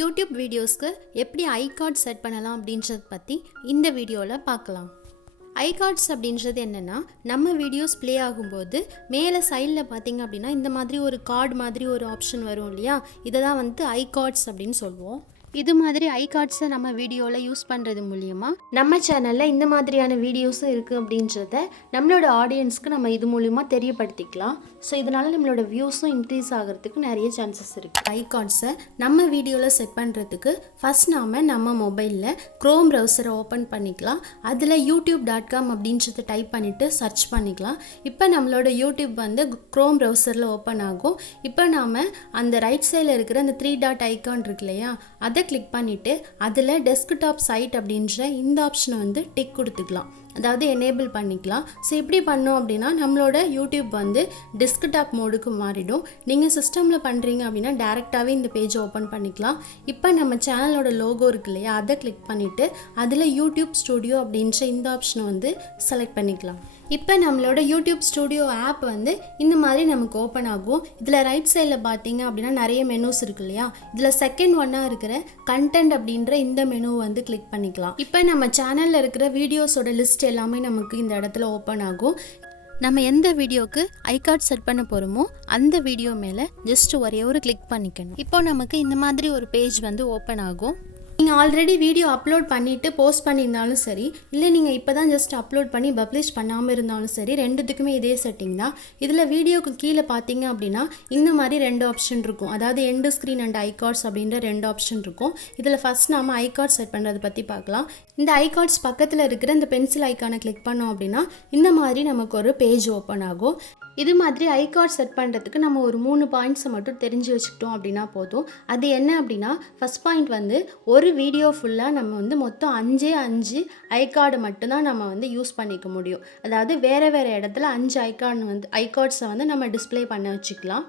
YouTube வீடியோஸ்க்கு எப்படி iCard set பண்ணலாம் அப்படின்றத பற்றி இந்த வீடியோவில் பார்க்கலாம். iCards அப்படின்றது என்னென்னா, நம்ம வீடியோஸ் ப்ளே ஆகும்போது மேலே சைடில் பார்த்திங்க அப்படின்னா இந்த மாதிரி ஒரு கார்டு மாதிரி ஒரு ஆப்ஷன் வரும் இல்லையா, இதை தான் iCards அப்படின்னு சொல்லுவோம். இது மாதிரி iCardsஸை நம்ம வீடியோவில் யூஸ் பண்ணுறது மூலிமா நம்ம சேனலில் இந்த மாதிரியான வீடியோஸும் இருக்குது அப்படின்றத நம்மளோட ஆடியன்ஸ்க்கு நம்ம இது மூலிமா தெரியப்படுத்திக்கலாம். ஸோ இதனால் நம்மளோட வியூஸும் இன்க்ரீஸ் ஆகிறதுக்கு நிறைய சான்சஸ் இருக்குது. iCardsஸை நம்ம வீடியோவில் செட் பண்ணுறதுக்கு ஃபஸ்ட் நம்ம மொபைலில் க்ரோம் ப்ரௌசரை ஓப்பன் பண்ணிக்கலாம். அதில் youtube.com அப்படின்றத டைப் பண்ணிவிட்டு சர்ச் பண்ணிக்கலாம். இப்போ நம்மளோட யூடியூப் க்ரோம் ப்ரௌசரில் ஓப்பன் ஆகும். இப்போ நாம் அந்த ரைட் சைடில் இருக்கிற அந்த 3 டாட் ஐக்கான் இருக்கு இல்லையா, அதை கிளிக் பண்ணிவிட்டு அதில் டெஸ்க்டாப் சைட் அப்படின்ற இந்த ஆப்ஷனை டிக் கொடுத்துக்கலாம், அதாவது எனேபிள் பண்ணிக்கலாம். ஸோ இப்படி பண்ணோம் அப்படின்னா நம்மளோட யூடியூப் டெஸ்க்டாப் மோடுக்கு மாறிடும். நீங்கள் சிஸ்டமில் பண்ணுறீங்க அப்படின்னா டேரெக்டாகவே இந்த பேஜை ஓப்பன் பண்ணிக்கலாம். இப்போ நம்ம சேனலோட லோகோ இருக்கு இல்லையா, அதை கிளிக் பண்ணிவிட்டு அதில் யூடியூப் ஸ்டுடியோ அப்படின்ற இந்த ஆப்ஷனை செலக்ட் பண்ணிக்கலாம். இப்போ நம்மளோட யூடியூப் ஸ்டுடியோ ஆப் இந்த மாதிரி நமக்கு ஓப்பன் ஆகும். இதில் ரைட் சைடில் பார்த்தீங்க அப்படின்னா நிறைய மெனூஸ் இருக்கு இல்லையா, இதில் செகண்ட் ஒன்னாக இருக்கிற கண்டென்ட் அப்படின்ற இந்த மெனு கிளிக் பண்ணிக்கலாம். இப்போ நம்ம சேனலில் இருக்கிற வீடியோஸோட லிஸ்ட் எல்லாமே நமக்கு இந்த இடத்துல ஓப்பன் ஆகும். நம்ம எந்த வீடியோக்கு iCard செட் பண்ண போகிறோமோ அந்த வீடியோ மேலே ஜஸ்ட் ஒரே ஒரு கிளிக் பண்ணிக்கணும். இப்போ நமக்கு இந்த மாதிரி ஒரு பேஜ் ஓப்பன் ஆகும். நீங்கள் ஆல்ரெடி வீடியோ அப்லோட் பண்ணிவிட்டு போஸ்ட் பண்ணியிருந்தாலும் சரி, இல்லை நீங்கள் இப்போ தான் ஜஸ்ட் அப்லோட் பண்ணி பப்ளிஷ் பண்ணாமல் இருந்தாலும் சரி, ரெண்டுத்துக்குமே இதே செட்டிங் தான். இதில் வீடியோக்கு கீழே பார்த்தீங்க அப்படின்னா இந்த மாதிரி 2 ஆப்ஷன் இருக்கும், அதாவது எண்ட் ஸ்க்ரீன் அண்ட் iCards அப்படின்ற 2 ஆப்ஷன் இருக்கும். இதில் ஃபஸ்ட் நாம iCard செட் பண்ணுறதை பற்றி பார்க்கலாம். இந்த iCards பக்கத்தில் இருக்கிற இந்த பென்சில் ஐக்கானை கிளிக் பண்ணோம் அப்படின்னா இந்த மாதிரி நமக்கு ஒரு பேஜ் ஓப்பன் ஆகும். இது மாதிரி iCard செட் பண்ணுறதுக்கு நம்ம ஒரு 3 பாயிண்ட்ஸை மட்டும் தெரிஞ்சு வச்சுக்கிட்டோம் அப்படின்னா போதும். அது என்ன அப்படின்னா, ஃபஸ்ட் பாயிண்ட் ஒரு வீடியோ ஃபுல்லாக நம்ம மொத்தம் 5 iCard மட்டும்தான் நம்ம யூஸ் பண்ணிக்க முடியும். அதாவது வேறு இடத்துல 5 iCardsஸை நம்ம டிஸ்பிளே பண்ண வச்சுக்கலாம்.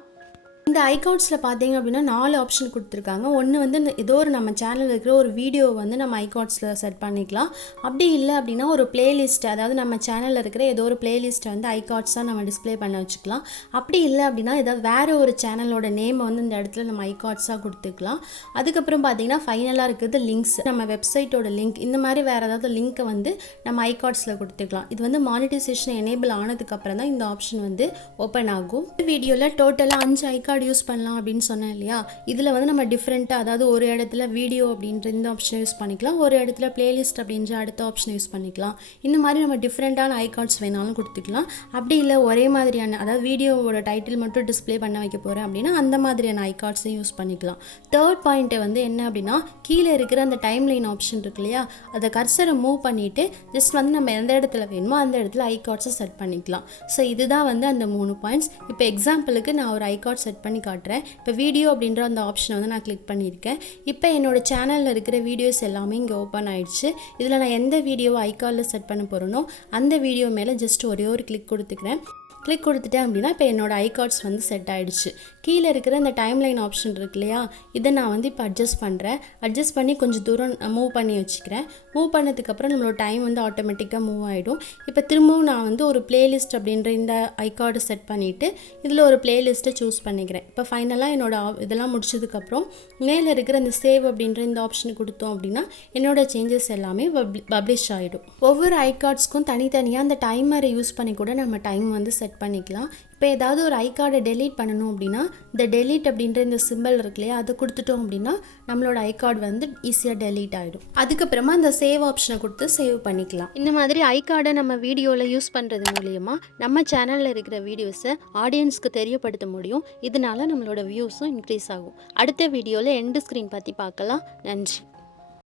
இந்த iCardsஸில் பார்த்தீங்க அப்படின்னா 4 ஆப்ஷன் கொடுத்துருக்காங்க. ஒன்று ஏதோ ஒரு நம்ம சேனலில் இருக்கிற ஒரு வீடியோ நம்ம iCardsஸில் செட் பண்ணிக்கலாம். அப்படி இல்லை அப்படின்னா ஒரு பிளேலிஸ்ட், அதாவது நம்ம சேனலில் இருக்கிற ஏதோ ஒரு பிளேலிஸ்ட்டை iCardsஸாக நம்ம டிஸ்பிளே பண்ண வச்சுக்கலாம். அப்படி இல்லை அப்படின்னா ஏதாவது வேறு ஒரு சேனலோட நேம் இந்த இடத்துல நம்ம iCardsஸாக கொடுத்துக்கலாம். அதுக்கப்புறம் பார்த்தீங்கன்னா ஃபைனலாக இருக்கிறது லிங்க்ஸ், நம்ம வெப்சைட்டோட லிங்க், இந்த மாதிரி வேறு ஏதாவது லிங்க்கை நம்ம iCardsஸில் கொடுத்துக்கலாம். இது மானிட்டைசேஷன் எனேபிள் ஆனதுக்கப்புறம் தான் இந்த ஆப்ஷன் ஓப்பன் ஆகும். வீடியோவில் டோட்டலாக 5 iCard யூஸ் பண்ணலாம் அப்படின்னு சொன்னேன் இல்லையா, இதில் நம்ம டிஃப்ரெண்ட்டாக, அதாவது ஒரு இடத்துல வீடியோ அப்படின்ற இந்த ஆப்ஷனை யூஸ் பண்ணிக்கலாம், ஒரு இடத்துல பிளேலிஸ்ட் அப்படின்ற அடுத்த ஆப்ஷனை யூஸ் பண்ணிக்கலாம். இந்த மாதிரி நம்ம டிஃப்ரெண்ட்டான iCards வேணாலும் கொடுத்துக்கலாம். அப்படி இல்லை ஒரே மாதிரியான, அதாவது வீடியோவோட டைட்டில் மட்டும் டிஸ்பிளே பண்ண வைக்க போகிறேன் அப்படின்னா அந்த மாதிரியான iCardsஸை யூஸ் பண்ணிக்கலாம். தேர்ட் பாயிண்ட்டு என்ன அப்படின்னா, கீழே இருக்கிற அந்த டைம் லைன் ஆப்ஷன் இருக்கு இல்லையா, அதை கர்சரை மூவ் பண்ணிவிட்டு ஜஸ்ட் நம்ம எந்த இடத்துல வேணுமோ அந்த இடத்துல iCardsஸை செட் பண்ணிக்கலாம். ஸோ இதுதான் அந்த 3 பாயிண்ட்ஸ். இப்போ எக்ஸாம்பிளுக்கு நான் ஒரு iCard செட் பண்ணி காட்டுறேன். இப்போ வீடியோ அப்படின்ற அந்த ஆப்ஷனை நான் கிளிக் பண்ணியிருக்கேன். இப்போ என்னோட சேனலில் இருக்கிற வீடியோஸ் எல்லாமே இங்கே ஓப்பன் ஆயிடுச்சு. இதில் நான் எந்த வீடியோவை iCardல செட் பண்ண போகிறேனோ அந்த வீடியோ மேலே ஜஸ்ட் ஒரே ஒரு கிளிக் கொடுத்துக்கிறேன். கிளிக் கொடுத்துட்டேன் அப்படின்னா இப்போ என்னோடய iCards செட் ஆகிடுச்சு. கீழே இருக்கிற இந்த டைம் லைன் ஆப்ஷன் இருக்கு இல்லையா, இதை நான் இப்போ அட்ஜஸ்ட் பண்ணுறேன். அட்ஜஸ்ட் பண்ணி கொஞ்சம் தூரம் மூவ் பண்ணி வச்சுக்கிறேன். மூவ் பண்ணதுக்கப்புறம் நம்மளோட டைம் ஆட்டோமேட்டிக்காக மூவ் ஆகிடும். இப்போ திரும்பவும் நான் ஒரு பிளேலிஸ்ட் அப்படின்ற இந்த iCard செட் பண்ணிவிட்டு இதில் ஒரு பிளேலிஸ்ட்டை சூஸ் பண்ணிக்கிறேன். இப்போ ஃபைனலாக இதெல்லாம் முடிச்சதுக்கப்புறம் மேலே இருக்கிற இந்த சேவ் அப்படின்ற இந்த ஆப்ஷன் கொடுத்தோம் அப்படின்னா என்னோடய சேஞ்சஸ் எல்லாமே பப்ளிஷ் ஆகிடும். ஒவ்வொரு iCardsக்கும் தனித்தனியாக அந்த டைமரை யூஸ் பண்ணி கூட நம்ம டைம் செட் பண்ணிக்கலாம். இப்போ ஏதாவது ஒரு iCardை டெலீட் பண்ணணும் அப்படின்னா இந்த டெலீட் அப்படின்ற இந்த சிம்பிள் இருக்கு இல்லையா, அதை கொடுத்துட்டோம் அப்படின்னா நம்மளோட iCard ஈஸியாக டெலீட் ஆகிடும். அதுக்கப்புறமா அந்த சேவ் ஆப்ஷனை கொடுத்து சேவ் பண்ணிக்கலாம். இந்த மாதிரி iCardை நம்ம வீடியோவில் யூஸ் பண்ணுறது மூலமா நம்ம சேனலில் இருக்கிற வீடியோஸை ஆடியன்ஸ்க்கு தெரியப்படுத்த முடியும். இதனால நம்மளோட வியூஸும் இன்க்ரீஸ் ஆகும். அடுத்த வீடியோவில் எண்ட் ஸ்க்ரீன் பற்றி பார்க்கலாம். நன்றி.